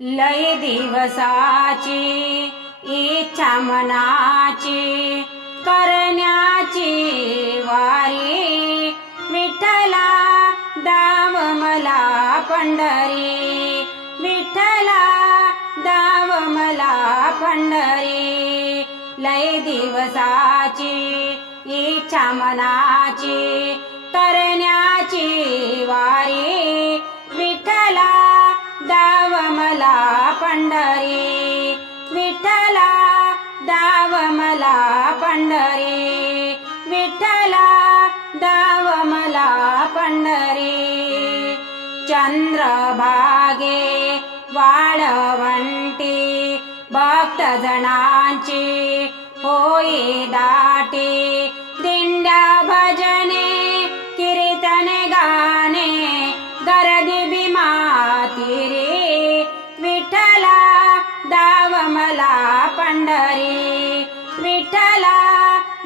लय दिवसाची इच्छा मनाची करण्याची वारी, विठ्ठला दाव मला पंढरी, विठ्ठला दाव मला पंढरी। लय दिवसाची इच्छा मनाची करण्याची वारी, विठ्ठला दाव मला पंढरी, विठ्ठला दाव मला पंढरी, विठ्ठला दाव मला पंढरी। चंद्रभागे वाळवंटी भक्त जनांची होई दाटी, दिंड्या भजने कीर्तन गाणे गर्दी भीमातीरी, विठ्ठला दाव मला पंढरी, विठ्ठला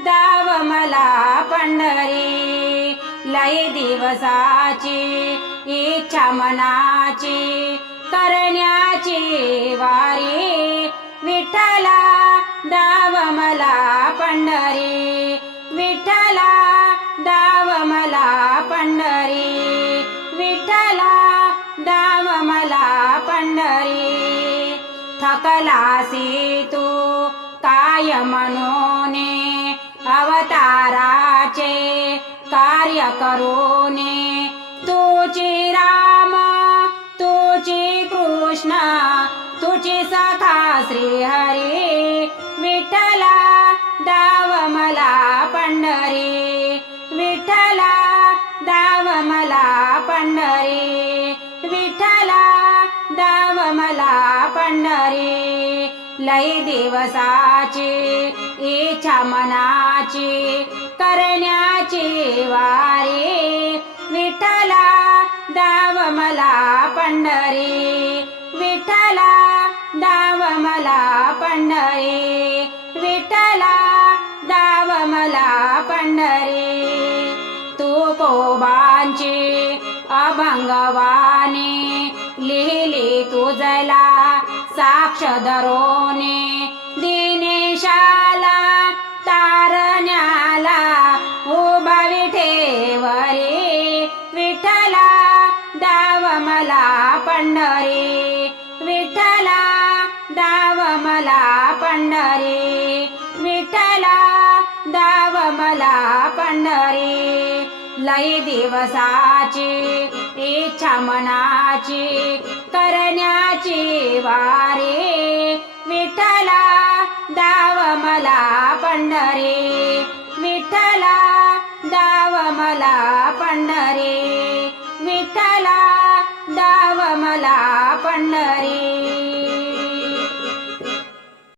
दाव मला पंढरी। लय दिवसाची इच्छा मनाची करण्याची वारी, विठ्ठला दाव मला पंढरी, विठ्ठला दाव मला पंढरी, विठ्ठला दाव मला पंढरी। थकलासी तू काय मनोने अवताराचे कार्य करूने, तुझी राम तुझी कृष्ण तुझी सखा श्री हरी, विठ्ठला दाव मला पंढरी, विठ्ठला दाव मला पंढरी, विठ्ठला दाव मला पंढरी। लय दिवसाची इच्छा मनाची करण्याची वारी, विठ्ठला दाव मला पंढरी, विठ्ठला दाव मला पंढरी, विठ्ठला दाव मला पंढरी। तुकोबांची अभंगवाणी लिहिली तुझला साक्ष धरोने, दिनेशाला तारण्याला उभा विठेवरी, विठ्ठला दाव मला पंढरी, विठ्ठला दाव मला पंढरी, विठ्ठला दाव मला पंढरी। लय दिवसाची इच्छा मनाची करण्याची वारी, विठ्ठला दाव मला पंढरी, विठ्ठला दाव मला पंढरी, विठ्ठला दाव मला पंढरी।